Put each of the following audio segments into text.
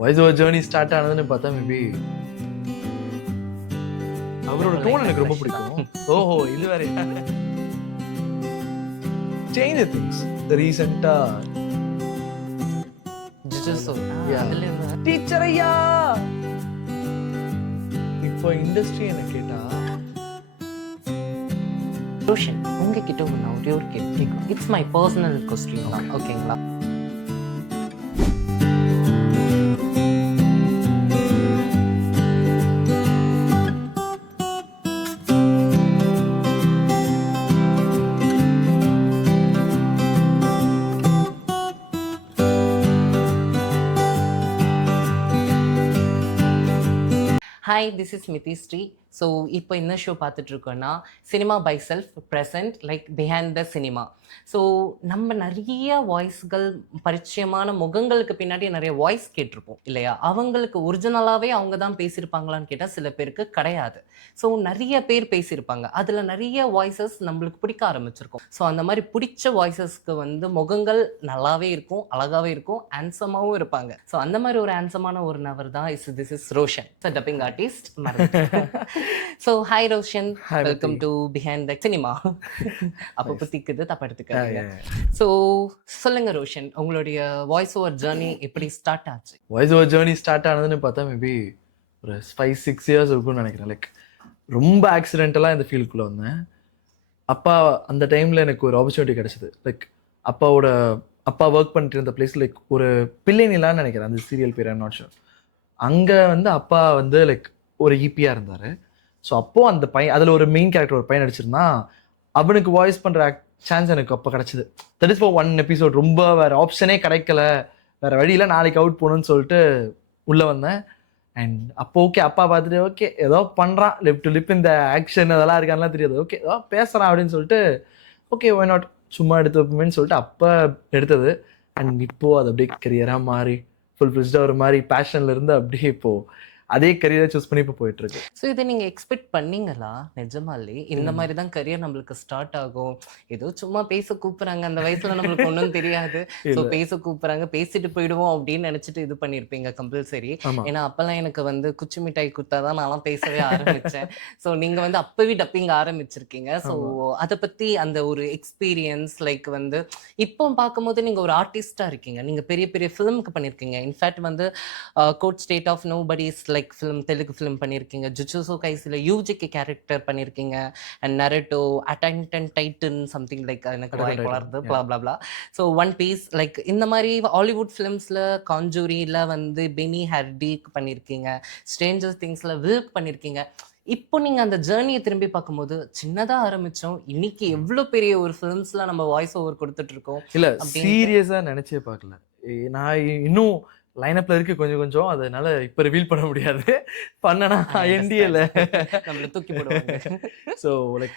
Voice over journey start ஆனதுன்னு பார்த்தா maybe அவரோட tone எனக்கு ரொம்ப பிடிக்கும். ஓஹோ, இது வேறயா? சேஞ்ச் திங்ஸ் ரீசெண்டா டீச்சர் ஐயா இப்போ இண்டஸ்ட்ரி என்ன கேட்டா ரோஷன் உங்ககிட்ட ஒரே ஒரு கேள்வி. இட்ஸ் மை பர்சனல் கொஸ்டின் தான், ஓகேங்களா? ஹாய், திஸ் இஸ் மிதி ஸ்ரீ. ஸோ இப்போ என்ன ஷோ பார்த்துட்ருக்கோன்னா cinema by self present like behind the cinema. So நம்ம நிறைய வாய்ஸ்கள், பரிச்சயமான முகங்களுக்கு பின்னாடி நிறைய வாய்ஸ் கேட்டிருப்போம் இல்லையா? அவங்களுக்கு ஒரிஜினலாகவே அவங்க தான் பேசியிருப்பாங்களான்னு கேட்டால் சில பேருக்கு கிடையாது. ஸோ நிறைய பேர் பேசியிருப்பாங்க, அதில் நிறைய வாய்ஸஸ் நம்மளுக்கு பிடிக்க ஆரம்பிச்சிருக்கும். ஸோ அந்த மாதிரி பிடிச்ச வாய்ஸஸ்க்கு முகங்கள் நல்லாவே இருக்கும், அழகாகவே இருக்கும், ஹேண்ட்ஸமாகவும் இருப்பாங்க. ஸோ அந்த மாதிரி ஒரு ஹேண்ட்ஸமான ஒரு நபர் தான் this is Roshan, dubbing artist. So hi Roshan, welcome to behind the cinema. அப்போ பத்திக்குது தப்பா எடுத்துக்காதீங்க. ஸோ சொல்லுங்க ரோஷன், உங்களுடைய வாய்ஸ் ஓவர் ஜேர்னி எப்படி ஸ்டார்ட் ஆச்சு? வாய்ஸ் ஓவர் ஜேர்னி ஸ்டார்ட் ஆனதுன்னு பார்த்தா மேபி ஒரு 5-6 இயர்ஸ் இருக்கும்னு நினைக்கிறேன். லைக் ரொம்ப ஆக்சிடென்டலாக இந்த ஃபீல்டுக்குள்ளே வந்தேன். அப்பா அந்த டைமில் எனக்கு ஒரு ஆப்பர்ச்சுனிட்டி கிடச்சிது. லைக் அப்பா ஒர்க் பண்ணிட்டு இருந்த பிளேஸ் லைக் ஒரு பிள்ளை நிலான்னு நினைக்கிறேன் அந்த சீரியல் பேர், ஐம் நாட் ஷூர். அங்கே அப்பா லைக் ஒரு ஈபியாக இருந்தார். ஸோ அப்போது அந்த பையன் அதில் ஒரு மெயின் கேரக்டர் ஒரு பையன் நடிச்சிருந்தான். அவனுக்கு வாய்ஸ் பண்ணுற சான்ஸ் எனக்கு அப்போ கிடச்சிது. That is for 1 episode. ரொம்ப வேறு ஆப்ஷனே கிடைக்கல, வேறு வழியில் நாளைக்கு அவுட் போகணுன்னு சொல்லிட்டு உள்ளே வந்தேன். அண்ட் அப்போ ஓகே, அப்பா பார்த்துட்டு ஓகே ஏதோ பண்ணுறான், லிப் டு லிப் இந்த ஆக்ஷன் அதெல்லாம் இருக்கான்லாம் தெரியாது, ஓகே ஏதோ பேசுகிறான் அப்படின்னு சொல்லிட்டு ஓகே ஒய் நாட் சும்மா எடுத்து வைப்போமேன்னு சொல்லிட்டு அப்போ எடுத்தது. அண்ட் இப்போது அது அப்படியே கரியராக மாறி ஃபுல் ஃப்ளெஜ்டாக ஒரு மாதிரி பேஷனில் இருந்து அப்படியே இப்போது அதே கரியரை சூஸ் பண்ணி இப்போ போயிட்டுருக்கு. ஸோ இதை நீங்கள் எக்ஸ்பெக்ட் பண்ணீங்களா நிஜமாலே? இந்த மாதிரி தான் கரியர் நம்மளுக்கு ஸ்டார்ட் ஆகும், ஏதோ சும்மா பேச கூப்பிட்றாங்க, அந்த வயசில் நம்மளுக்கு ஒன்றும் தெரியாது, ஸோ பேச கூப்பிட்றாங்க பேசிட்டு போயிடுவோம் அப்படின்னு நினச்சிட்டு இது பண்ணியிருப்பீங்க கம்பல்சரி? ஏன்னா அப்போல்லாம் எனக்கு குச்சி மிட்டாய் கொடுத்தா தான் நான்லாம் பேசவே ஆரம்பித்தேன். ஸோ நீங்கள் அப்போவே டப்பிங் ஆரம்பிச்சிருக்கீங்க. ஸோ அதை பற்றி அந்த ஒரு எக்ஸ்பீரியன்ஸ் லைக் இப்போ பார்க்கும்போது நீங்கள் ஒரு ஆர்டிஸ்டாக இருக்கீங்க, நீங்கள் பெரிய பெரிய ஃபிலிமுக்கு பண்ணியிருக்கீங்க. In fact code state of no buddies like film, Telugu film பண்ணியிருக்கீங்க, ஜுஜுட்சு கைசில யூஜிக்கு கேரக்டர் பண்ணியிருக்கீங்க, and Naruto, attack and Titan something like எனக்கு வளருது blah blah blah. So One Piece like இந்த மாதிரி ஹாலிவுட் ஃபிலிம்ஸில் காஞ்சூரியில் பெனி ஹர்டிக் பண்ணியிருக்கீங்க, ஸ்ட்ரேஞ்சர் திங்ஸில் வில்க் பண்ணியிருக்கீங்க. இப்போ நீங்கள் அந்த ஜேர்னியை திரும்பி பார்க்கும்போது சின்னதாக ஆரம்பித்தோம், இன்னைக்கு எவ்வளோ பெரிய ஒரு ஃபிலிம்ஸில் நம்ம வாய்ஸ் ஓவர் கொடுத்துட்ருக்கோம். இல்லை சீரியஸாக நினச்சே பார்க்கல. நான் இன்னும் லைனப்ல இருக்கு கொஞ்சம், அதனால இப்ப ரிவீல் பண்ண முடியாது. பண்ணனா என்டிஏல நம்மள தூக்கி போடுவாங்க. ஸோ லைக்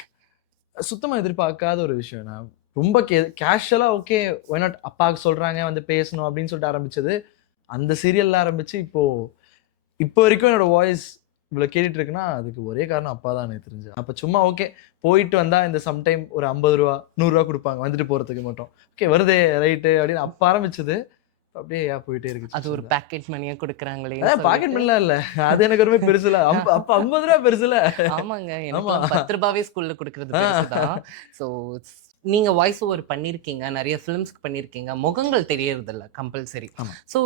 சுத்தமா எதிர்பார்க்காத ஒரு விஷயம். நான் ரொம்ப கேஷுவலா ஓகே ஒய் நாட் அப்பாவுக்கு சொல்றாங்க பேசணும் அப்படின்னு சொல்லிட்டு ஆரம்பிச்சது. அந்த சீரியல்ல ஆரம்பிச்சு இப்போ வரைக்கும் என்னோட வாய்ஸ் இவ்வளவு கேட்டுட்டு இருக்குன்னா அதுக்கு ஒரே காரணம் அப்பா தான் எனக்கு தெரிஞ்சு. அப்ப சும்மா ஓகே போயிட்டு வந்தா இந்த சம்டைம் ஒரு 50 ரூபா 100 ரூபா கொடுப்பாங்க வந்துட்டு போறதுக்கு மட்டும். ஓகே வருதே ரைட்டு அப்படின்னு அப்ப ஆரம்பிச்சது. அப்படியே போயிட்டே இருக்கு. அது ஒரு பாக்கெட் மணியா கொடுக்குறாங்களே. பாக்கெட் மணிலாம் இல்ல, அது எனக்கு ரொம்ப பெருசுல. அப்ப 50 ரூபா பெருசுல. ஆமாங்க, எனக்கு 10 ரூபாவே ஸ்கூல்ல கொடுக்கறது பெருசுதான். ஸோ நீங்க வாய்ஸ் ஓவர் பண்ணிருக்கீங்க, நிறைய ஃபிலிம்ஸ்க்கு பண்ணிருக்கீங்க, முகங்கள் தெரியறது இல்ல கம்பல்சரி. ஸோ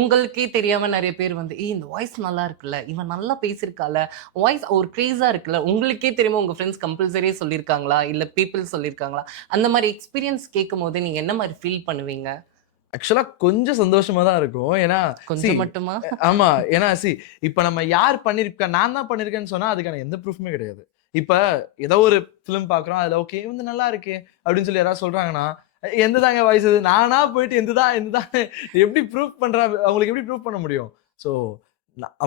உங்களுக்கே தெரியாம நிறைய பேர் இந்த வாய்ஸ் நல்லா இருக்குல்ல, இவன் நல்லா பேசியிருக்கால, வாய்ஸ் ஒரு கிரேஸா இருக்குல்ல, உங்களுக்கே தெரியுமா உங்க ஃப்ரெண்ட்ஸ் கம்பல்சரியே சொல்லியிருக்காங்களா இல்ல பீப்புள் சொல்லியிருக்காங்களா? அந்த மாதிரி எக்ஸ்பீரியன்ஸ் கேட்கும் போது நீங்க என்ன மாதிரி ஃபீல் பண்ணுவீங்க? ஆக்சுவலா கொஞ்சம் சந்தோஷமா தான் இருக்கும். ஏன்னா கொஞ்சம் மட்டுமா? ஆமா, ஏன்னா இப்ப நம்ம யார் பண்ணிருக்கா, நான் தான் பண்ணிருக்கேன்னு சொன்னா அதுக்கான எந்த ப்ரூஃப்மே கிடையாது. இப்ப ஏதோ ஒரு ஃபிலிம் பாக்குறோம், அதுல ஓகே நல்லா இருக்கு அப்படின்னு சொல்லி யாராவது சொல்றாங்கன்னா எந்ததாங்க வாய்ஸ் இது, நானா போயிட்டு எந்ததான் எப்படி ப்ரூஃப் பண்றா, அவங்களுக்கு எப்படி ப்ரூஃப் பண்ண முடியும்? ஸோ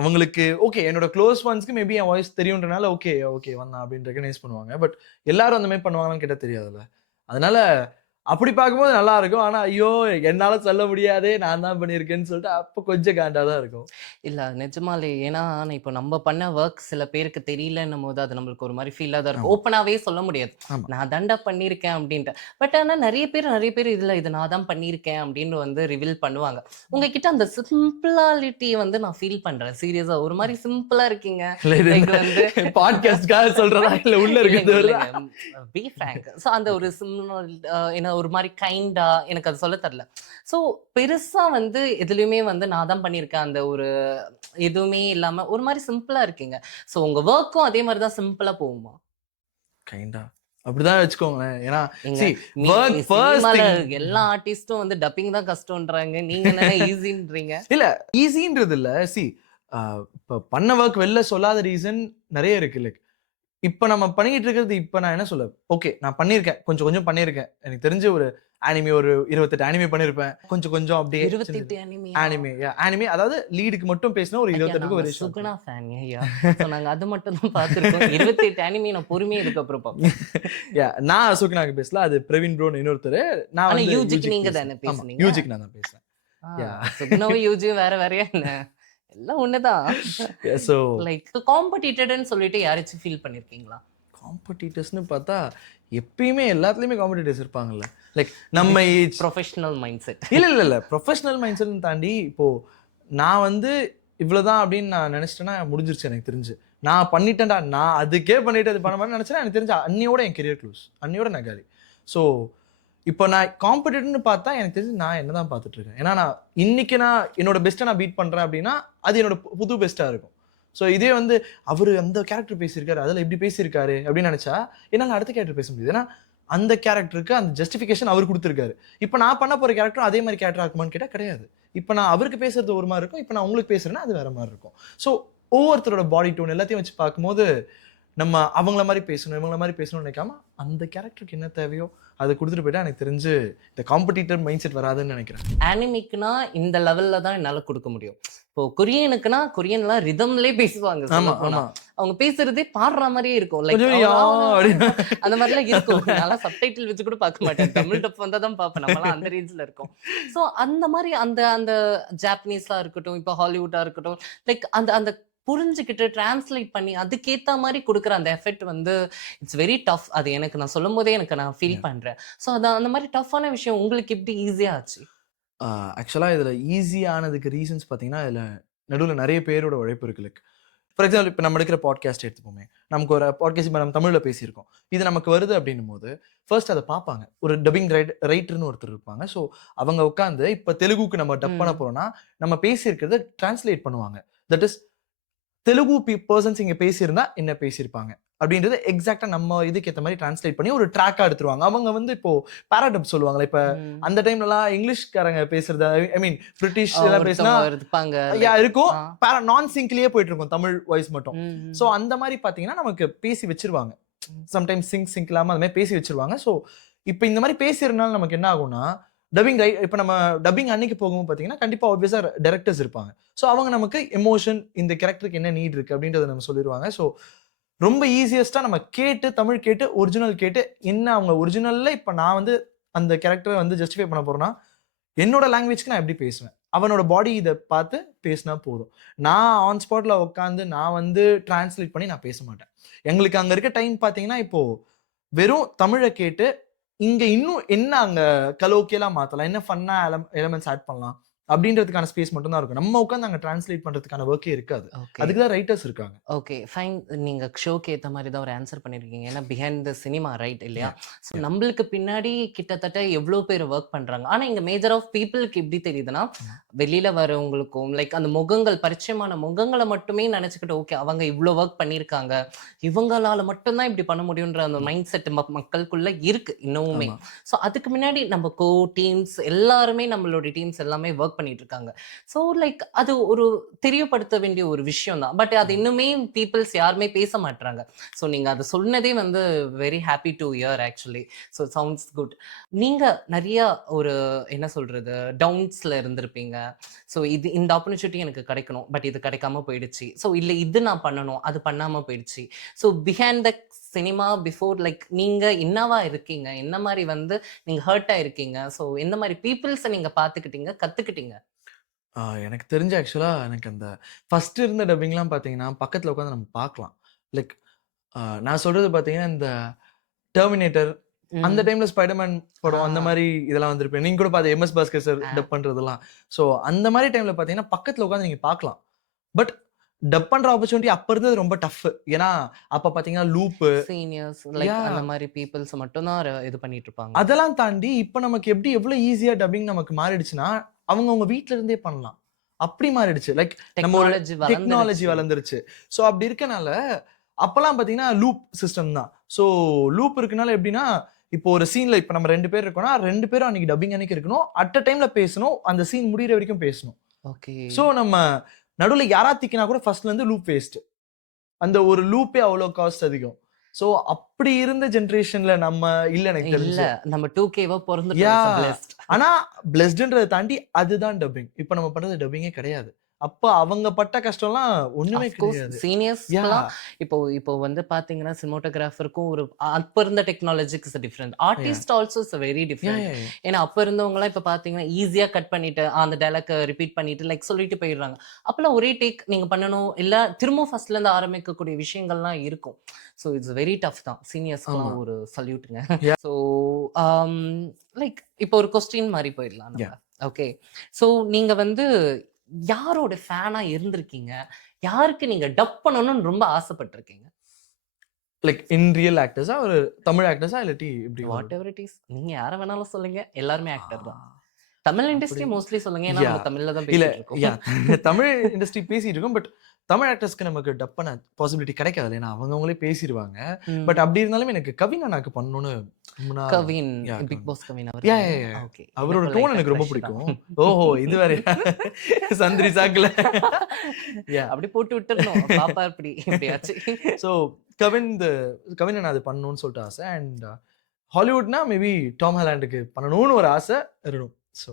அவங்களுக்கு ஓகே என்னோட க்ளோஸ் ஒன்ஸ்க்கு மேபி என் வாய்ஸ் தெரியுன்றனால ஓகே வந்தான் அப்படின்னு ரெகனைஸ் பண்ணுவாங்க. பட் எல்லாரும் அந்த மாதிரி பண்ணுவாங்கன்னு கேட்டால் தெரியாதுல்ல. அதனால அப்படி பார்க்கும்போது நல்லா இருக்கும். ஆனா ஐயோ என்னால சொல்ல முடியாதே, நான் தான் பண்ணியிருக்கேன்னு சொல்லிட்டு அப்ப கொஞ்சம் காண்டா தான் இருக்கும். இல்ல நிஜமாலே. ஏன்னா, இப்போ நம்ம பண்ண ஒர்க் சில பேருக்கு தெரியலன்னும்போது, அது நம்மளுக்கு ஒரு மாரி ஃபீலா தான் இருக்கும். ஆமா, ஓப்பனாவே சொல்ல முடியாது. ஆமா. நான் தான்டா பண்ணியிருக்கேன் அப்டின்ட்டு. பட் ஆனா நெறைய பேர் இதுல இது நான் தான் பண்ணியிருக்கேன் அப்டின்னு வந்து ரிவீல் பண்ணுவாங்க. உங்ககிட்ட அந்த சிம்பிளாலிட்டி வந்து நான் ஃபீல் பண்றேன். சீரியஸா ஒரு மாரி சிம்பிளா இருக்கீங்க. இல்ல இது லைக் என்ன வந்து பாட்காஸ்ட்காக சொல்றதா? இல்ல உள்ள இல்லைங்க, இருக்கிறது வருதா? இல்லைங்க. B Frank. ஸோ அந்த ஒரு சிம்மல் என்ன ஒரு மாரி கைண்டா எனக்கு அது சொல்ல தெரியல. ஸோ பெருசா வந்து எதுலயுமே வந்து நான் தான் பண்ணியிருக்கேன். அந்த ஒரு எதுவுமே இல்லாம ஒரு மாரி சிம்பிளா இருக்கீங்க. ஸோ உங்க வொர்க்கும் அதே மாரி தான் சிம்பிளா போகுமா? கைண்டா. அப்படிதான் வச்சுக்கோங்களேன். ஏன்னா ஏங்க சி நீ வொர்க் ஃபர்ஸ்ட் சினிமால திங். எல்லா ஆர்டிஸ்டும் வந்து டப்பிங் தான் கஷ்டம்ன்றாங்க. நீங்க என்னன்னா ஈஸின்றீங்க. இல்ல ஈஸின்றது இல்ல. சி அ இப்ப பண்ண வொர்க் வெளில சொல்லாத ரீசன் நெறைய இருக்கு. லைக் இப்ப நம்ம பண்ணிக்கிட்டு இருக்கிறது இப்ப நான் என்ன சொல்ல, ஓகே நான் பண்ணியிருக்கேன். கொஞ்சம் கொஞ்சம் பண்ணியிருக்கேன். எனக்கு தெரிஞ்சு ஒரு அனிமி ஒரு 28 அனிமி பண்ணியிருப்பேன். கொஞ்சம் கொஞ்சம் அப்படியே சின்ன 28 அனிமியா? அனிமி அனிமி அதாவது லீடுக்கு மட்டும் பேசினா ஒரு ஐயா 28க்கும் நாங்க வெரி ஷார்ட். சுகுணா ஃபேன்ங்க ஐயா. ஸோ நாங்க அது மட்டும் தான் பார்த்துருக்கோம். 28 அனிமி நான் பொறுமையா இதுக்கப்புறம் பார்ப்பேன். நான் அசோக்னாக்கு பேசல. அது பிரவீன் ப்ரோன்னு இன்னொருத்தரு. நான் ஆனா வந்து யூஜிக்கு யூஜிக்கு நீங்க பேசுறேன். தானே ஆமா. பேசுனீங்க? யூஜிக்கு நான் தான் பேசுறேன். ஆ யாஹ்! சுகுணாவும் யூஜியும் வேற வேறயா என்ன? எல்லாம் ஒண்ணுதான். சோ லைக் காம்படிட்டட்ன்னு சொல்லிட்டு யாராச்சும் ஃபீல் பண்ணியிருக்கீங்களா? காம்படிட்டர்ஸ்ன்னு பார்த்தா, எப்பயுமே எல்லாத்துலயுமே காம்படிட்டர்ஸ் இருப்பாங்கல்ல. லைக் நம்ம this is age professional mind set. இல்ல. ப்ரொஃபஷனல் மைண்ட் செட்ன்னு தாண்டி, இப்போ நான் வந்து இவ்வளோதான் அப்படின்னு நான் நெனச்சுட்டேன்னா முடிஞ்சிருச்சு எனக்கு தெரிஞ்சு. நான் பண்ணிட்டேன்டா, நான் அதுக்கே பண்ணிட்டு அது பண்ண மாட்டேன்னு நெனச்சேன்னா, எனக்கு தெரிஞ்சு அன்னையோட என் கரியர் க்ளோஸ். அன்னையோட நான் காலி. ஸோ, இப்போ நான் காம்படிட்டர்ன்னு பார்த்தா, எனக்கு தெரிஞ்சு நான் என்ன தான் பார்த்துட்டு இருக்கேன். ஏன்னா, நான் இன்னைக்கு நான் என்னோட பெஸ்ட்ட நான் பீட் பண்றேன் அப்படின்னா, அது என்னோட புது பெஸ்ட்டா இருக்கும். ஸோ, இதே வந்து அவரு அந்த கேரக்டர் பேசியிருக்காரு, அதுல இப்படி பேசியிருக்காரு அப்படின்னு நெனச்சா, என்னால அடுத்த கேரக்டர் பேச முடியாது. ஏன்னா, அந்த கேரக்டருக்கு அந்த ஜஸ்டிஃபிகேஷன் அவர் குடுத்திருக்காரு. இப்ப நான் பண்ண போற கேரக்டரும் அதே மாரி கேரக்டரா இருக்குமான்னு கேட்டா கிடையாது. இப்ப நான் அவருக்கு பேசுறது ஒரு மாரி இருக்கும். இப்ப நான் உங்களுக்கு பேசுறேன்னா அது வேற மாரி இருக்கும். ஸோ ஒவ்வொருத்தரோட பாடி டோன் எல்லாத்தையும் வச்சு பார்க்கும்போது, நம்ம அவங்கள மாரி பேசணும், இவங்கள மாரி பேசணும்னு நினைக்காம, அந்த கேரக்டருக்கு என்ன தேவையோ அத குடுத்துட்டு போயிட்டா எனக்கு தெரிஞ்சு இந்த காம்படிட்டர் மைண்ட் செட் வராதுன்னு நெனைக்கிறேன். அனிமிக்குன்னா இந்த லெவல்ல தான் என்னால குடுக்க முடியும். இப்போ கொரியனுக்குன்னா கொரியன்லாம் ரிதம்லயே பேசுவாங்க ஆமா, சொல்லப்போனா. ஆமா. அவங்க பேசுறதே பாடுற மாரியே இருக்கும். லைக் கொஞ்சம் யா அப்படின்னு அந்த மாரிலாம் இருக்கும். நான்லாம் சப்டைட்டில் வச்சு கூட பார்க்க மாட்டேன். தமிழ் டப் வந்தா தான் பார்ப்பேன். நம்மலாம் அந்த ரேஞ்ச்ல இருக்கோம். ஸோ அந்த மாரி அந்த அந்த ஜாப்பனீஸா இருக்கட்டும், இப்போ ஹாலிவுட்டா இருக்கட்டும், லைக் அந்த அந்த புரிஞ்சுகிட்டு டிரான்ஸ்லேட் பண்ணி அதுக்கேத்த மாரி குடுக்குற அந்த எஃபெக்ட் வந்து இட்ஸ் வெரி டஃப். அது எனக்கு நான் சொல்லும்போதே எனக்கு நான் ஃபீல் பண்றேன். ஸோ அது அந்த மாரி டஃப்பான விஷயம் உங்களுக்கு எப்படி ஈஸியா ஆச்சு? ஆக்சுவலா இதுல ஈஸி ஆனதுக்கு ரீசன்ஸ் பார்த்தீங்கன்னா, இதுல நடுவுல நெறைய பேரோட உழைப்பு இருக்கு. லைக் ஃபார் எக்ஸாம்பிள் இப்ப நம்ம எடுக்கிற பாட்காஸ்ட் எடுத்துப்போமே. நமக்கு ஒரு பாட்காஸ்ட் இப்ப நம்ம தமிழ்ல பேசியிருக்கோம். இது நமக்கு வருது அப்டின்னும்போது, ஃபர்ஸ்ட் அத பார்ப்பாங்க. ஒரு டப்பிங் ரைட்டர்ன்னு ஒருத்தர் இருப்பாங்க. ஸோ அவங்க உட்கார்ந்து இப்ப தெலுங்குக்கு நம்ம டப் பண்ண ம். போறோம்னா, நம்ம பேசியிருக்கிறத டிரான்ஸ்லேட் பண்ணுவாங்க. தட் இஸ் தெலுங்கு பெர்சன்ஸ் இங்க பேசியிருந்தா என்ன பேசியிருப்பாங்க? அப்படின்றது எக்ஸாக்ட்டா நம்ம இதுக்கு ஏத்த மாரி டிரான்ஸ்லேட் பண்ணி ஒரு ட்ராக்கா எடுத்துருவாங்க. அவங்க வந்து இப்போ பாராடப் சொல்லுவாங்கல்ல. இப்ப ம். அந்த டைம்லலாம் இங்கிலீஷ்காரங்க பேசுறத ஐ மீன் பிரிட்டிஷ் எல்லாம் பேசினா ஒருத்தவங்க இருப்பாங்க லைக் இருக்கும். ஆ. நான் சிங்க்லயே போயிட்டு இருக்கும் தமிழ் வாய்ஸ் மட்டும். ம். சோ அந்த மாரி பார்த்தீங்கன்னா, நமக்கு பேசி வச்சுருவாங்க. ம். சம்டைம்ஸ் சிங்க் இல்லாம அந்த மாரி பேசி வச்சுருவாங்க. சோ இப்ப இந்த மாரி பேசிறனால நமக்கு என்ன ஆகும்னா, இப்ப நம்ம டப்பிங் அன்னைக்கு போகும்போது பார்த்தீங்கன்னா, கண்டிப்பா ஆப்வியஸா டைரக்டர்ஸ் இருப்பாங்க. சோ அவங்க நமக்கு எமோஷன் இந்த கேரக்டருக்கு என்ன நீட் இருக்கு அப்படின்றத நம்ம சொல்லிருவாங்க. சோ ரொம்ப ஈசியஸ்ட்டா நம்ம கேட்டு தமிழ் கேட்டு, ஒரிஜினல் கேட்டு என்ன அவங்க ஒரிஜினல்ல இப்ப நான் வந்து அந்த கேரக்டர வந்து ஜஸ்டிஃபை பண்ண போறேன்னா, என்னோட லாங்குவேஜ்க்கு நான் எப்படி பேசுவேன்? அவனோட பாடி இத பார்த்து பேசினா போதும். நான் ஆன் ஸ்பாட்ல உட்கார்ந்து நான் வந்து டிரான்ஸ்லேட் பண்ணி நான் பேச மாட்டேன். எங்களுக்கு அங்க இருக்க டைம் பார்த்தீங்கன்னா, இப்போ வெறும் தமிழ கேட்டு, இங்க இன்னும் என்ன அங்க கலோக்கியலா மாத்தலாம்? என்ன ஃபன்னா எலிமெண்ட்ஸ் ஆட் பண்ணலாம்? அப்படின்றதுக்கான ஸ்பேஸ் மட்டும் தான் இருக்கும். நம்ம உட்கார்ந்து அங்க டிரான்ஸ்லேட் பண்றதுக்கான வொர்க்கே இருக்காது. ஓகே. அதுக்கு தான் ரைட்டர்ஸ் இருக்காங்க. ஓகே. ஃபைன். நீங்க ஷோக்கு ஏத்த மாரி தான் ஒரு ஆன்சர் பண்ணியிருக்கீங்க. ஏன்னா பிஹைண்ட் த சினிமா ரைட் இல்லையா? யாஹ்! So yeah! நம்பளுக்கு பின்னாடி கிட்டத்தட்ட எவ்ளோ பேர் வொர்க் பண்றாங்க. ஆனா இங்க மேஜர் ஆஃப் பீப்பிள்க்கு எப்படி தெரியுதுன்னா, ஆமா. வெளியில வரவங்களுக்கும் லைக் அந்த முகங்கள் பரிச்சயமான முகங்கள மட்டுமே நெனச்சுக்கிட்டு, ஓகே அவங்க இவ்ளோ வொர்க் பண்ணியிருக்காங்க. இவங்களால மட்டும் தான் இப்படி பண்ண முடியுன்ற அந்த ஆமா. மைண்ட் செட் மக்களுக்குள்ள இருக்கு இன்னமுமே. ஆமா. ஸோ அதுக்கு முன்னாடி நம்ம டீம்ஸ் எல்லாருமே நம்மளுடைய டீம்ஸ் எல்லாமே வொர்க் பண்ணிட்டு இருக்காங்க. ஸோ லைக் அது ஒரு தெரியப்படுத்த வேண்டிய ஒரு விஷயம் தான். பட் அது ஆமா. இன்னுமே பீப்பிள்ஸ் யாருமே பேச மாட்றாங்க. ஸோ நீங்க அத சொன்னதே வந்து very happy to hear actually. So sounds good. நீங்க நெறைய ஒரு என்ன சொல்றது? டவுன்ஸ்ல இருந்திருப்பீங்க. ஸோ இந்த ஆப்பர்ச்சுனிட்டி எனக்கு கிடைக்கணும். பட் இது கிடைக்காம போயிடுச்சு. ஸோ இல்ல இது நான் பண்ணணும். அது பண்ணாம போயிடுச்சு. So behind the cinema before like நீங்க என்னவா இருக்கீங்க, என்ன மாதிரி வந்து நீங்க ஹர்ட் ஆயிருக்கீங்க, ஸோ எந்த மாதிரி பீப்புள்ஸை நீங்க பார்த்துக்கிட்டீங்க, கத்துக்கிட்டீங்க? எனக்கு தெரிஞ்சு ஆக்சுவலா எனக்கு அந்த ஃபர்ஸ்ட் இருந்த டப்பிங்லாம் பார்த்தீங்கன்னா, பக்கத்துல உட்காந்து நம்ம பார்க்கலாம். லைக் நான் சொல்றது பார்த்தீங்கன்னா, இந்த டெர்மினேட்டர் அந்த ம். டைம்ல ஸ்பைடர்மேன் படம் அந்த ஆ. மாரி இதெல்லாம் வந்திருப்பேன். நீங்க கூட பார்த்து எம்.எஸ். பாஸ்கர் சார் ஆ. டப் பண்றதெல்லாம். ஸோ அந்த மாரி டைம்ல பார்த்தீங்கன்னா, பக்கத்துல உட்காந்து நீங்க பார்க்கலாம். பட் டப் பண்ற ஆப்பர்ச்சுனிட்டி அப்ப இருந்தது ரொம்ப டஃப். ஏன்னா, அப்ப பார்த்தீங்கன்னா லூப்பு சீனியர்ஸ் லைக் யாஹ்! அந்த மாதிரி பீப்புள்ஸ் மட்டும் தான் இது பண்ணிட்டு இருப்பாங்க. அதெல்லாம் தாண்டி இப்ப நமக்கு எவ்வளோ ஈஸியா டப்பிங் நமக்கு மாறிடுச்சுன்னா, அவங்கவங்க வீட்ல இருந்தே பண்ணலாம். அப்படி மாறிடுச்சு. லைக் நம்ம ஒரு டெக்னாலஜி டெக்னாலஜி வளர்ந்துருச்சு. வளர்ந்துருச்சு. ஸோ அப்படி இருக்கனால, அப்பலாம் பார்த்தீங்கன்னா லூப் சிஸ்டம் தான். ஸோ லூப் இருக்கனால எப்படின்னா, இப்போ ஒரு சீன்ல இப்ப நம்ம 2 பேர் இருக்கோம்னா, 2 பேரும் அன்னைக்கு டப்பிங் அன்னைக்கு இருக்கணும். அட் அ டைம்ல பேசணும். அந்த சீன் முடியிற வரைக்கும் பேசணும். ஓகே. ஸோ நம்ம நடுவுல யாரா திக்கினா கூட ஃபர்ஸ்ட்ல இருந்து லூப் வேஸ்ட். அந்த ஒரு லூப்பே அவ்வளோ காஸ்ட் அதிகம். ஸோ அப்படி இருந்த ஜெனரேஷன்ல நம்ம இல்ல எனக்கு இல்ல தெரிஞ்சு. நம்ம 2Kவா பொறந்துட்டோம். Yeah it's blessed. ஆனா பிளெஸ்ட்ன்றத தாண்டி அதுதான் டப்பிங். இப்ப நம்ம பண்றது டப்பிங்கே கிடையாது. அப்ப அவங்க பட்ட கஷ்டம்லாம் ஒண்ணுமே ஆஃப் கோர்ஸ் கிடையாது. யா சீனியர்ஸ்க்குலாம் இப்போ இப்போ வந்து பார்த்தீங்கன்னா, சினிமாட்டோகிராஃபருக்கும் ஒரு அப்ப இருந்த டெக்னாலஜிக்கு is different. Yeah artist also is very yeah different. Yeah yeah. ஏன்னா அப்ப இருந்தவங்கலாம் இப்ப பார்த்தீங்கன்னா, ஈஸியா கட் பண்ணிட்டு அந்த டயலாக்க ரிப்பீட் பண்ணிட்டு லைக் சொல்லிட்டு போயிடுறாங்க. அப்பலாம் ஒரே டேக் நீங்க பண்ணணும். இல்ல திரும்பவும் ஃபர்ஸ்ட்ல இருந்து ஆரம்பிக்கக்கூடிய விஷயங்கள்லாம் இருக்கும். ஸோ இட்ஸ் வெரி டஃப் தான். ஆமா. சீனியர்ஸ்க்குலாம் ஒரு சல்யூட்டுங்க. யா ஸோ ஆம் லைக் இப்போ ஒரு கொஸ்டின் மாரி போயிடலாம் யா. நம்ம. ஓகே. ஸோ நீங்க வந்து யாரோட ஃபேனா இருந்திருக்கீங்க? யாருக்கு நீங்க டப் பண்ணணும்னு ரொம்ப ஆசைப்பட்டுருக்கீங்க? Like in real ஆக்டர்ஸா? ஒரு தமிழ் ஆக்டர்ஸா? இல்லாட்டி எப்படி ஒரு வாட் எவர் இட் இஸ். நீங்க யார வேணாலும் சொல்லுங்க. எல்லாருமே ஆக்டர் தான். ஆ தமிழ் அப்படி இண்டஸ்ட்ரி மோஸ்ட்லி சொல்லுங்க. ஏன்னா யா நம்ம தமிழ்ல தான் இல்ல பேசிட்டு இருக்கோம். யா தமிழ் இண்டஸ்ட்ரி பேசிட்டு இருக்கோம். பட் தமிழ் ஆக்டர்ஸ்க்கு நமக்கு டப் பண்ண பாசிபிலிட்டி கிடைக்காதுல்ல. ஏன்னா அவங்கவங்களே பேசிருவாங்க. பட் ம். அப்படி இருந்தாலும் எனக்கு கவின் அண்ணாக்கு பண்ணணும்னு ரொம்ப நாள் கவின், யா பிக் கவின். பாஸ் கவின் யா அவர்களா? யா யா. ஓகே. அவரோட எனக்கும் டோன் லைட்டா எனக்கு ரொம்ப கிரஷ் தான். பிடிக்கும். ஓஹோ! இது வேறயா? சந்திரி சாக்குல. யா. அப்படி போட்டு விட்டுறணும். பாப்பா இப்படி எப்படியாச்சு. ஸோ கவின் அண்ணா அது பண்ணணும்னு சொல்லிட்டு ஆசை. அண்ட் ஹாலிவுட்னா மேபி டாம் ஹாலண்டுக்கு பண்ணணும்னு ஒரு ஆசை இருக்கணும். So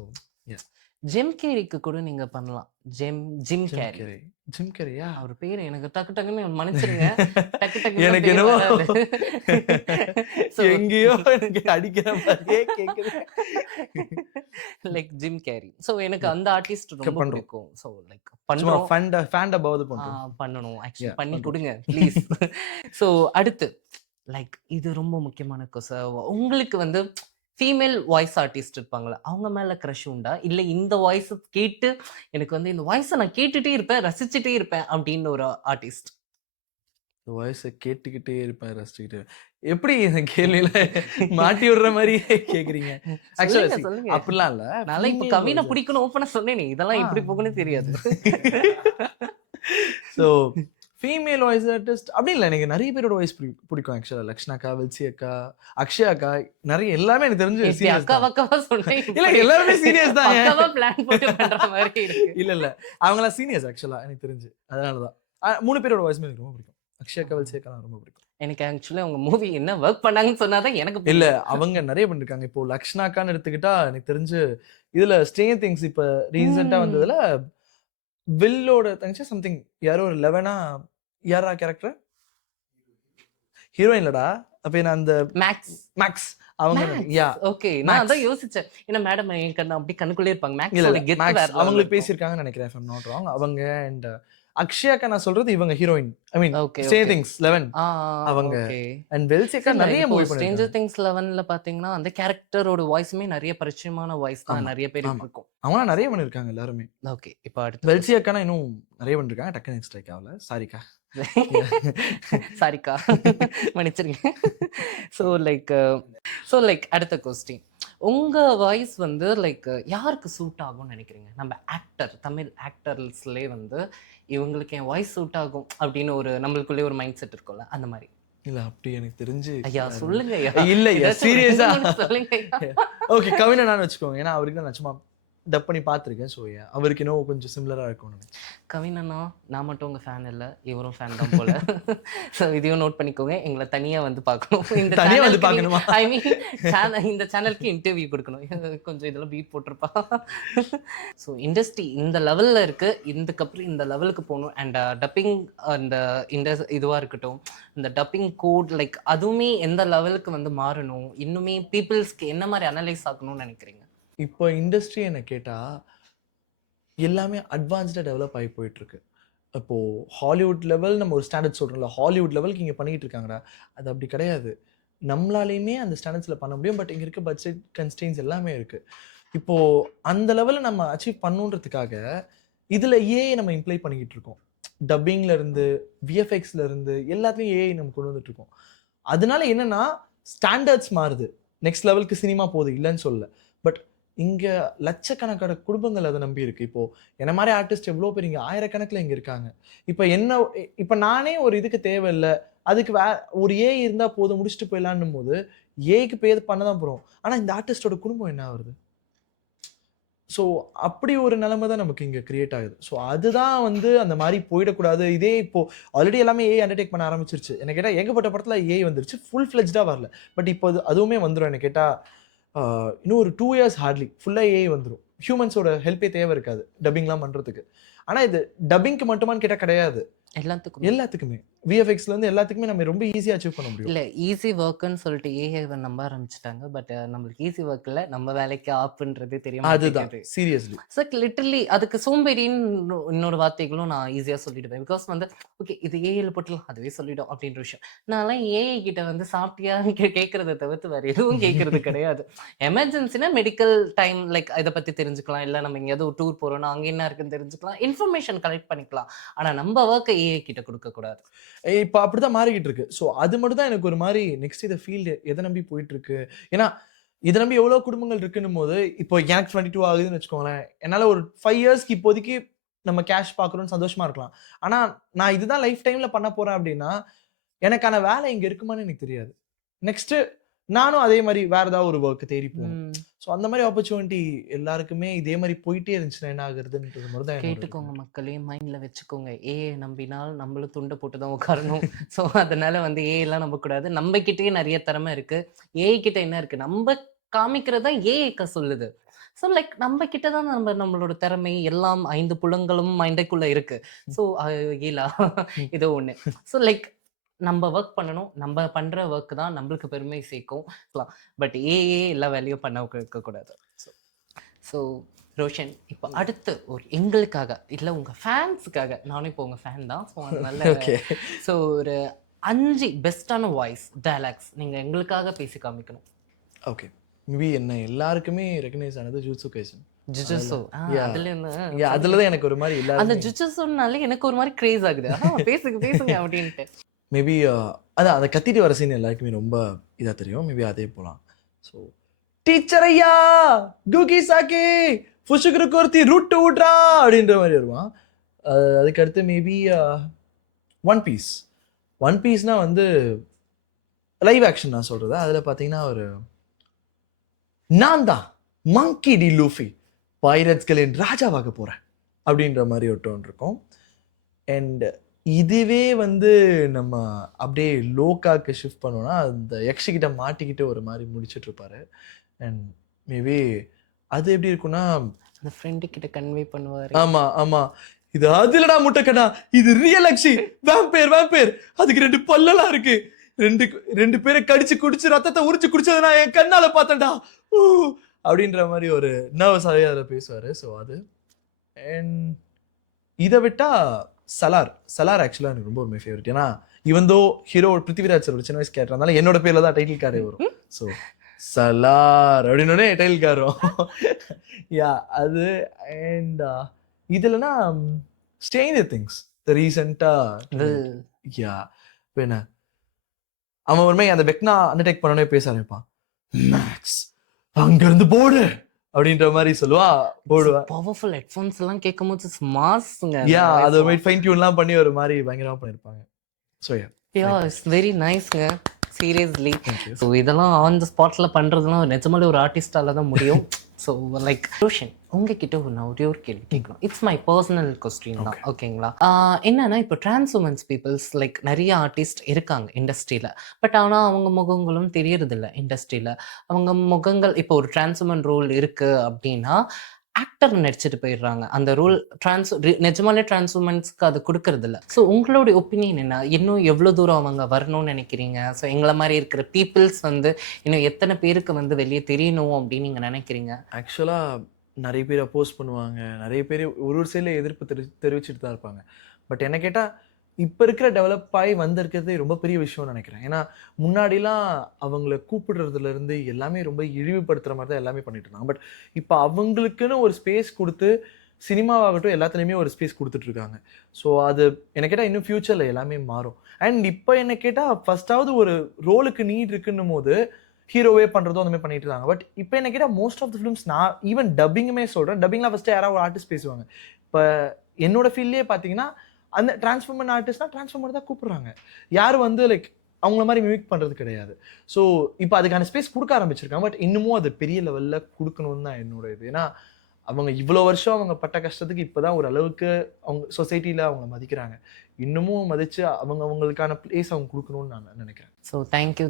yeah. ஜிம் கேரிக்கு கூட நீங்க பண்ணலாம். Jim Jim Carrey. Carrey. Jim கேரியா? அவர் பேரு எனக்கு டக்கு டக்குன்னு மன்னிச்சிருங்க. டக்கு டக்குன்னு எனக்கு பேர் என்னவோ வராது. ஸோ எங்கேயோ எனக்கு அடிக்கிற மாதிரியே கேக்குது. Like gym carry. ஸோ எனக்கு அந்த ஆர்டிஸ்ட் ரொம்ப பண்றோம். பிடிக்கும். ஸோ லைக் சும்மா பண்றோம். ஃபேண்டா பாவது பண்றோம். பண்ணணும். ஆக்சுவலி யா பண்ணி பண்றோம். குடுங்க ப்ளீஸ். ஸோ அடுத்து லைக் இது ரொம்ப முக்கியமான உங்களுக்கு வந்து ஃபீமேல் வாய்ஸ் ஆர்டிஸ்ட் இருப்பாங்கல்ல, அவங்க மேல கிரஷ் உண்டா? இல்ல இந்த வாய்ஸ் கேட்டு எனக்கு வந்து இந்த வாய்ஸ நான் கேட்டுட்டே இருப்பேன், ரசிச்சுட்டே இருப்பேன் அப்படின்னு ஒரு ஆர்டிஸ்ட். வாய்ஸ கேட்டுக்கிட்டே இருப்பேன், ரசிச்சுக்கிட்டே எப்படி இந்த கேள்வியில மாட்டி விடுற மாரியே கேக்குறீங்க? ஆக்சுவலா சொல்லுங்க, சொல்லுங்க. அப்படிலாம் இல்ல. நான்லாம் இப்ப ஃபீமேல் கவின வாய்ஸ் பிடிக்கும்னு ஓப்பனா சொன்னேனே. இதெல்லாம் ஆ. எப்படி போகும்னு தெரியாது. ஸோ ஃபீமேல் வாய்ஸ் ஆர்டிஸ்ட் அப்படி இல்ல. எனக்கு நெறைய பேரோட வாய்ஸ் பிடிக்கும் ஆக்சுவலா. லக்ஷ்னா அக்கா, வில்சி அக்கா, அக்ஷயா அக்கா நெறைய எல்லாமே எனக்கு தெரிஞ்சு இப்படி சீரியஸ் அக்கா தான். பக்காவா சொன்னேன். இல்ல இப்படி எல்லாருமே சீரியஸ் தாங்க. பக்காவா பிளான் போட்டு பண்ற மாதிரி இருக்கு. இல்ல. அவங்கலாம் சீனியர்ஸ் ஆக்சுவலா எனக்கு தெரிஞ்சு. அதனால தான். 3 பேரோட வாய்ஸுமே எனக்கு ரொம்ப பிடிக்கும். அக்ஷயா அக்கா, வில்சி அக்காலாம் ரொம்ப பிடிக்கும். எனக்கு ஆக்சுவலா அவங்க மூவி என்ன வொர்க் பண்ணாங்கன்னு சொன்னா தான் எனக்கு இல்ல புரியும். அவங்க நெறைய பண்ணிருக்காங்க. இப்போ லக்ஷ்னா அக்கான்னு எடுத்துக்கிட்டா எனக்கு தெரிஞ்சு இதுல ஸ்ட்ரேஞ்சர் திங்ஸ் இப்ப ரீசென்ட்டா ம். வந்ததுல வில்லோட தங்கச்சி சம்திங் யாரோ ஒரு 11ஆ யாரா கேரக்டர்? ஹீரோயின் இல்லடா. அப்ப நான் அந்த மேக்ஸ். மேக்ஸ் அவங்க மேக்ஸ். Yeah okay. நான் மேக்ஸ். அதான் யோசிச்சேன். ஏன்னா மேடம் என் கண்ணு அப்படி கண்ணுக்குள்ளே இருப்பாங்க. இல்ல மேக்ஸோட கெத்து மேக்ஸ் வேற லெவல்ல அவங்களுக்கு இருக்கும். பேசியிருக்காங்கன்னு நினைக்கிறேன். If I am not wrong. அவங்க அண்ட் அக்ஷயாக்கா நான் சொல்றது இவங்க heroine. I mean okay, Stranger okay. Things 11 ah அவங்க ஓகே. அண்ட் வில்சி அக்கா இல்ல நெறைய இப்போ மூவி ஸ்ட்ரேஞ்சர் பண்ணிருக்காங்க. திங்ஸ் 11ல பாத்தீங்கன்னா, அந்த கேரக்டரோட வாய்ஸுமே நெறைய பரிச்சயமான வாய்ஸ் தான் ஆமா, நெறைய பேருக்கு ஆமா. இருக்கும். அவங்கலாம் நெறைய பண்ணிருக்காங்க எல்லாருமே. ஓகே. இப்போ அடுத்த வில்சி அக்கானா இன்னும் நெறைய பண்ணிருக்காங்க. டக்குனு ஸ்ட்ரைக் ஆகல. சாரிக்கா. சாரிக்கா. மன்னிச்சிருங்க. ஸோ லைக் அடுத்த கொஸ்டின். உங்க வாய்ஸ் வந்து லைக் யாருக்கு சூட் ஆகும்னு நினைக்கிறீங்க? நம்ம ஆக்டர், தமிழ் ஆக்டர்ஸ்லயே வந்து இவங்களுக்கு என் வாய்ஸ் சூட் ஆகும் அப்படின்னு ஒரு நம்மளுக்குள்ளே ஒரு மைண்ட் செட் இருக்கும்ல, அந்த மாதிரி. இல்ல அப்படி எனக்கு தெரிஞ்சு ஐயா சொல்லுங்க ஐயா. இல்லையா ஏதாச்சும் சீரியஸா. ரெண்டு மூணு சொல்லுங்க ஐயா. ஓகே கவினை நான் வச்சுக்கோங்க. ஏன்னா அவருக்கு தான் நான் சும்மா டப் பண்ணி பார்த்துருக்கேன். ஸோ அவருக்கு இன்னும் கொஞ்சம் சிமிலராக இருக்கும்னு நினைக்கிறேன். கவின் அண்ணா, நான் மட்டும் உங்க ஃபேன் இல்ல, இவரும் ஃபேன் தான் போல. ஸோ இதையும் நோட் பண்ணிக்கோங்க. எங்களை தனியா வந்து பார்க்கணும். இந்த தனியா வந்து சேனலுக்கு பார்க்கணுமா? ஐ மீன் இந்த சேனலுக்கு இன்டர்வியூ கொடுக்கணும். கொஞ்சம் இதெல்லாம் பீட் போட்டிருப்பா. ஸோ இண்டஸ்ட்ரி இந்த லெவல்ல இருக்கு, இதுக்கப்புறம் இந்த லெவலுக்கு போகணும். அண்ட் டப்பிங் அந்த இதுவா இருக்கட்டும், இந்த டப்பிங் கோட் லைக் அதுவுமே எந்த லெவலுக்கு வந்து மாறணும், இன்னுமே பீப்புள்ஸ்க்கு என்ன மாதிரி அனலைஸ் ஆகணும்னு நினைக்கிறீங்க? இப்போ இண்டஸ்ட்ரி என்ன கேட்டால் எல்லாமே அட்வான்ஸ்டாக டெவலப் ஆகி போயிட்டுருக்கு. இப்போது ஹாலிவுட் லெவல் நம்ம ஒரு ஸ்டாண்டர்ட் சொல்கிறோம்ல, ஹாலிவுட் லெவலுக்கு இங்கே பண்ணிக்கிட்டு இருக்காங்கடா, அது அப்படி கிடையாது. நம்மளாலையுமே அந்த ஸ்டாண்டர்ட்ஸில் பண்ண முடியும். பட் இங்கே இருக்க பட்ஜெட் கன்ஸ்ட்ரெயின்ஸ் எல்லாமே இருக்குது. இப்போது அந்த லெவலில் நம்ம அச்சீவ் பண்ணுன்றதுக்காக இதில் ஏஐ நம்ம இம்ப்ளை பண்ணிக்கிட்டு இருக்கோம். டப்பிங்லேருந்து விஎஃப்எக்ஸ்லேருந்து எல்லாத்துலேயும் ஏஐ நம்ம கொண்டு வந்துட்டுருக்கோம். அதனால என்னென்னா ஸ்டாண்டர்ட்ஸ் மாறுது. நெக்ஸ்ட் லெவலுக்கு சினிமா போகுது, இல்லைன்னு சொல்லல. பட் இங்கே லட்சக்கணக்கான குடும்பங்கள் அதை நம்பி இருக்கு. இப்போது என்ன மாதிரி ஆர்டிஸ்ட் எவ்வளோ பேர் இங்கே ஆயிரக்கணக்கில் இங்கே இருக்காங்க. இப்போ நானே ஒரு இதுக்கு தேவையில்லை, அதுக்கு ஒரு ஏஐ இருந்தால் போதும் முடிச்சுட்டு போயிடலான்னும் போது ஏஐக்கு பே பண்ண தான் போகிறோம். ஆனால் இந்த ஆர்டிஸ்டோட குடும்பம் என்ன ஆகுது? ஸோ அப்படி ஒரு நிலைமை தான் நமக்கு இங்கே கிரியேட் ஆகுது. ஸோ அதுதான் வந்து அந்த மாதிரி போயிடக்கூடாது. இதே இப்போது ஆல்ரெடி எல்லாமே ஏஐ அண்டர்டேக் பண்ண ஆரம்பிச்சிருச்சு. என்ன கேட்டால் ஏகப்பட்ட படத்தில் ஏஐ வந்துருச்சு, ஃபுல் ஃப்ளெஜ்டாக வரல. பட் இப்போ அதுவுமே வந்துடும். என்ன கேட்டால் இன்னும் ஒரு 2 years ஹார்ட்லி ஃபுல்லாக ஏஐ வந்துடும். ஹியூமன்ஸோட ஹெல்ப்பே தேவை இருக்காது டப்பிங்லாம் பண்ணுறதுக்கு. ஆனால் இது டப்பிங்க்கு மட்டுமான்னு கேட்டால் கிடையாது, எல்லாத்துக்குமே. விஎஃப்எக்ஸ்லேருந்து எல்லாத்துக்குமே நம்ம ரொம்ப ஈஸியாக அச்சீவ் பண்ண முடியும். இல்லை ஈஸி ஒர்க்குன்னு சொல்லிட்டு ஏஐவை நம்ப ஆரம்பிச்சிட்டாங்க. பட் நம்மளுக்கு ஈஸி ஒர்க் இல்லை, நம்ம வேலைக்கு ஆப்புன்றதே தெரியும். அதுதான் சீரியஸ்லி. ஸோ லிட்டரலி அதுக்கு சோம்பேறின்னு இன்னொரு வார்த்தைகளும் நான் ஈஸியாக சொல்லிடுவேன். பிகாஸ் வந்து ஓகே இது ஏஐல போட்டுலாம் அதுவே சொல்லிடும் அப்படின்ற விஷயம். நான்லாம் ஏஐ கிட்ட வந்து சாப்பிட்டியா கேட்கறத தவிர்த்து வேற எதுவும் கேட்கறது கிடையாது. எமர்ஜென்சினா மெடிக்கல் டைம் லைக் இதை பற்றி தெரிஞ்சுக்கலாம், இல்லை நம்ம எங்கேயாவது ஒரு டூர் போகிறோம்னா அங்கே என்ன இருக்குன்னு தெரிஞ்சுக்கலாம், இன்ஃபர்மேஷன் கலெக்ட் பண்ணிக்கலாம். ஆனால் நம்ம ஒர்க்கை ஏஐ கிட்ட கொடுக்கக்கூடாது. இப்போ அப்படிதான் மாறிக்கிட்டு இருக்கு. ஸோ அது மட்டும் தான் எனக்கு ஒரு மாதிரி நெக்ஸ்ட் இந்த ஃபீல்டு எதை நம்பி போயிட்டு இருக்கு. ஏன்னா இதை நம்பி எவ்வளோ குடும்பங்கள் இருக்குன்னும் போது இப்போ எனக்கு 22 ஆகுதுன்னு வச்சுக்கோங்களேன். என்னால் ஒரு 5 yearsக்கு இப்போதைக்கு நம்ம கேஷ் பார்க்குறோன்னு சந்தோஷமா இருக்கலாம். ஆனால் நான் இதுதான் லைஃப் டைமில் பண்ண போகிறேன் அப்படின்னா எனக்கான வேலை இங்கே இருக்குமான்னு எனக்கு தெரியாது. நெக்ஸ்ட்டு நானும் அதே மாதிரி வேற ஏதாவது ஒரு ஒர்க்கு தேடி போகணும். ஸோ அந்த மாதிரி ஆப்பர்ச்சுனிட்டி எல்லாருக்குமே இதே மாதிரி போயிட்டே இருந்துச்சுன்னா என்ன ஆகுறதுன்றது மாதிரி தான். கேட்டுக்கோங்க மக்களே, மைண்ட்ல வச்சுக்கோங்க. ஏஐ நம்பினால் நம்மளும் துண்டை போட்டு தான் உட்காரணும். ஸோ அதனால வந்து ஏஐ எல்லாம் நம்பக்கூடாது. நம்ம கிட்டேயே நிறைய திறமை இருக்கு. ஏஐ கிட்ட என்ன இருக்கு, நம்ம காமிக்கிறதா ஏஐக்க சொல்லுது. ஸோ லைக் நம்ம கிட்ட தான் நம்மளோட திறமை எல்லாம் 5 புலங்களும் மைண்டைக்குள்ள இருக்கு. ஸோ ஈலா இதோ ஒண்ணு. ஸோ லைக் நம்ம ஒர்க் பண்ணணும், நம்ம பண்ற ஒர்க் தான் நம்மளுக்கு பெருமை சேர்க்கும். பட் ஏஏ எல்லா வேலையும் பண்ண இருக்கக்கூடாது. ஸோ ரோஷன், இப்போ அடுத்து ஒரு எங்களுக்காக இல்லை உங்க ஃபேன்ஸுக்காக, நானும் இப்போ உங்க ஃபேன் தான். ஸோ அதனால ஸோ ஒரு 5 பெஸ்டான வாய்ஸ் டயலாக்ஸ் நீங்க எங்களுக்காக பேசி காமிக்கணும். ஓகே, மேபி என்ன எல்லாருக்குமே ரெகனைஸ் ஆனது ஜூட்சு கைசன். ஜுஜுட்சு அதுல தான் எனக்கு ஒரு மாதிரி இல்ல, அந்த ஜுஜுட்சுனாலே எனக்கு ஒரு மாதிரி கிரேஸ் ஆகுது. பேசுங்க அப்படின்ட்டு. மேபி அதான் அந்த கத்திட்டு வர சீன் எல்லாருக்குமே ரொம்ப இதாக தெரியும். மேபி அதே போகலாம். ஸோ டீச்சர் ஐயா குகி சாக்கி ஃபுஷுக்குரு கோர்த்தி ரூட்டு விட்றா அப்படின்ற மாதிரி வருவான். அதுக்கடுத்து மேபி ஒன் பீஸ்னா வந்து லைவ் ஆக்ஷன் நான் சொல்கிறது. அதில் பார்த்தீங்கன்னா ஒரு நான் தான் மங்கி டி லூஃபி பைரட்ஸ்களின் ராஜாவாக போகிறேன் அப்படின்ற மாதிரி ஒரு டோன் இருக்கும். அண்ட் இதுவே வந்து நம்ம அப்படியே லோக்காக்கு ஷிஃப்ட் பண்ணோம்னா அந்த யக்ஷிக்கிட்ட மாட்டிக்கிட்டு ஒரு மாதிரி முடிச்சுட்டு இருப்பாரு. அண்ட் மேபி அது எப்படி இருக்குன்னா அந்த ஃப்ரெண்டு கிட்ட கன்வே பண்ணுவாரு. ஆமா இது அதுலடா முட்டைக்கடா, இது ரியல் யக்ஷி, வேம்பேர் அதுக்கு 2 பல்லெல்லாம் இருக்கு, ரெண்டு பேரை கடிச்சு குடிச்சு ரத்தத்தை உரிச்சு குடிச்சது நான் என் கண்ணால பார்த்தேன்டா அப்படின்ற மாதிரி ஒரு நர்வஸாவே அதில் பேசுவாரு. ஸோ அது அண்ட் இதை விட்டா சலார் ஆக்சுவலாக எனக்கு ரொம்ப மை ஃபேவரட். ஏன்னா இவந்தோ ஹீரோ பிருத்திவிராஜ் ஒரு சின்ன வயசு கேரக்டர் இருந்தாலும் என்னோட பேர்ல தான் டைட்டில் கார்டே வரும். ஸோ சலார் அப்படின்னே டைட்டில் கார் வரும். யா அது அண்ட் இதுலனா ஸ்ட்ரேஞ்சர் திங்ஸ் ரீசெண்டா யா என்ன அவன் ஒரு மாதிரி அந்த வெக்னா அண்டர்டேக் பண்ணனே பேச ஆரம்பிப்பான். மேக்ஸ் அங்க இருந்து போடு அப்படின்ற மாதிரி சொல்லுவா, போடுவா. பவர்ஃபுல் ஹெட்ஃபோன்ஸ் எல்லாம் கேட்கும்போது ஸ்மார்ட்ஸ்ங்க. யா அது ஒரு ஃபைன் டியூன்லாம் பண்ணி ஒரு மாதிரி பயங்கரமா பண்ணிருப்பாங்க. சோ யா இட்ஸ் வெரி நைஸ்ங்க சீரியஸ்லி. ஸோ இதெல்லாம் ஆன் த ஸ்பாட்ல பண்றதுலாம் நிஜமாலே ஒரு ஆர்டிஸ்டால தான் முடியும். ஸோ லைக் ரோஷன் உங்ககிட்ட நான் ஒரே ஒரு கேள்வி கேட்கணும். இட்ஸ் மை பர்சனல் கொஸ்டின் தான், ஓகேங்களா? என்னன்னா இப்போ டிரான்ஸ் உமன்ஸ் பீப்புள்ஸ் லைக் நிறைய ஆர்டிஸ்ட் இருக்காங்க இண்டஸ்ட்ரியில். பட் ஆனால் அவங்க முகங்களும் தெரியறதில்ல இண்டஸ்ட்ரியில். அவங்க முகங்கள் இப்போ ஒரு டிரான்ஸ் உமன் ரோல் இருக்கு அப்படின்னா ஆக்டர் நடிச்சிட்டு போயிடுறாங்க. அந்த ரோல் நிஜமாலே டிரான்ஸ் உமன்ஸ்க்கு அது கொடுக்கறது இல்ல. ஸோ உங்களுடைய ஒப்பீனியன் என்ன? இன்னும் எவ்வளோ தூரம் அவங்க வரணும்னு நினைக்கிறீங்க? ஸோ எங்களை மாதிரி இருக்கிற பீப்புள்ஸ் வந்து இன்னும் எத்தனை பேருக்கு வந்து வெளியே தெரியணும் அப்படின்னு நீங்கள் நினைக்கிறீங்க? ஆக்சுவலாக நிறைய பேர் அப்போஸ் பண்ணுவாங்க, நிறைய பேர் ஒரு ஒரு சைடில் எதிர்ப்பு தெரிவிச்சுட்டு தான் இருப்பாங்க. பட் என்ன கேட்டால் இப்போ இருக்கிற டெவலப் ஆகி வந்திருக்கிறதே ரொம்ப பெரிய விஷயம்னு நினைக்கிறேன். ஏன்னா முன்னாடிலாம் அவங்கள கூப்பிடுறதுலேருந்து எல்லாமே ரொம்ப இழிவுபடுத்துகிற மாதிரி தான் எல்லாமே பண்ணிட்டு இருந்தாங்க. பட் இப்போ அவங்களுக்குன்னு ஒரு ஸ்பேஸ் கொடுத்து சினிமாவாகட்டும் எல்லாத்துலேயுமே ஒரு ஸ்பேஸ் கொடுத்துட்ருக்காங்க. ஸோ அது என்ன கேட்டால் இன்னும் ஃப்யூச்சரில் எல்லாமே மாறும். அண்ட் இப்போ என்ன கேட்டால் ஃபஸ்ட்டாவது ஒரு ரோலுக்கு நீட் இருக்குன்னும் போது ஹீரோவே பண்ணுறதும் அந்த மாதிரி பண்ணிட்டு இருந்தாங்க. பட் இப்போ என்ன கேட்டால் மோஸ்ட் ஆஃப் த ஃபிலிம்ஸ் நான் ஈவன் டப்பிங்குமே சொல்கிறேன். டப்பிங்லாம் ஃபஸ்ட்டு யாராவது ஒரு ஆர்டிஸ்ட் பேசுவாங்க. இப்போ என்னோட ஃபீல்ட்லேயே பார்த்தீங்கன்னா அந்த டிரான்ஸ்ஃபார்மர் ஆர்டிஸ்ட்னா டிரான்ஸ்ஃபார்மர் தான் கூப்பிடுறாங்க. யாரும் வந்து லைக் அவங்கள மாதிரி மிமிக் பண்ணுறது கிடையாது. ஸோ இப்போ அதுக்கான ஸ்பேஸ் கொடுக்க ஆரம்பிச்சிருக்காங்க. பட் இன்னமும் அது பெரிய லெவலில் கொடுக்கணும்னு தான் என்னோட இது. ஏன்னா அவங்க இவ்வளோ வருஷம் அவங்க பட்ட கஷ்டத்துக்கு இப்போ தான் ஒரு அளவுக்கு அவங்க சொசைட்டியில் அவங்கள மதிக்கிறாங்க. இன்னமும் மதித்து அவங்களுக்கான பிளேஸ் அவங்க கொடுக்கணும்னு நான் நினைக்கிறேன். So thank you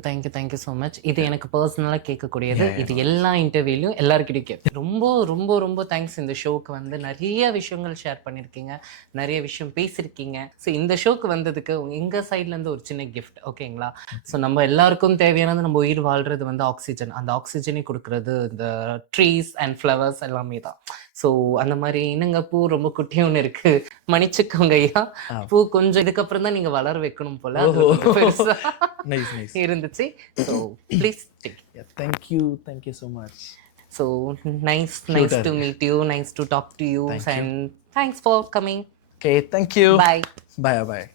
so much. இது எனக்கு பர்சனலாக கேட்கக்கூடியது. இது எல்லா இன்டர்வியூலையும் எல்லாருக்கிட்டையும் கேட்பேன். ரொம்ப ரொம்ப ரொம்ப தேங்க்ஸ். இந்த ஷோக்கு வந்து நிறைய விஷயங்கள் ஷேர் பண்ணியிருக்கீங்க, நிறைய விஷயம் பேசியிருக்கீங்க. ஸோ இந்த ஷோக்கு வந்ததுக்கு எங்கள் சைட்லேருந்து ஒரு சின்ன கிஃப்ட், ஓகேங்களா? ஸோ நம்ம எல்லாருக்கும் தேவையானது நம்ம உயிர் வாழ்கிறது வந்து ஆக்சிஜன். அந்த ஆக்சிஜனை கொடுக்கறது இந்த ட்ரீஸ் அண்ட் ஃப்ளவர்ஸ் எல்லாமே தான். ஸோ அந்த மாதிரி என்னங்க பூ ரொம்ப குட்டியும் ஒன்று இருக்கு, மன்னிச்சுக்கோங்க ஐயா. பூ கொஞ்சம் இதுக்கப்புறம் தான் நீங்க வளர வைக்கணும் போல, இருந்துச்சு. So please thank you so much. So nice to meet you, nice to talk to you, and thanks for coming. Okay, thank you. Bye. Bye.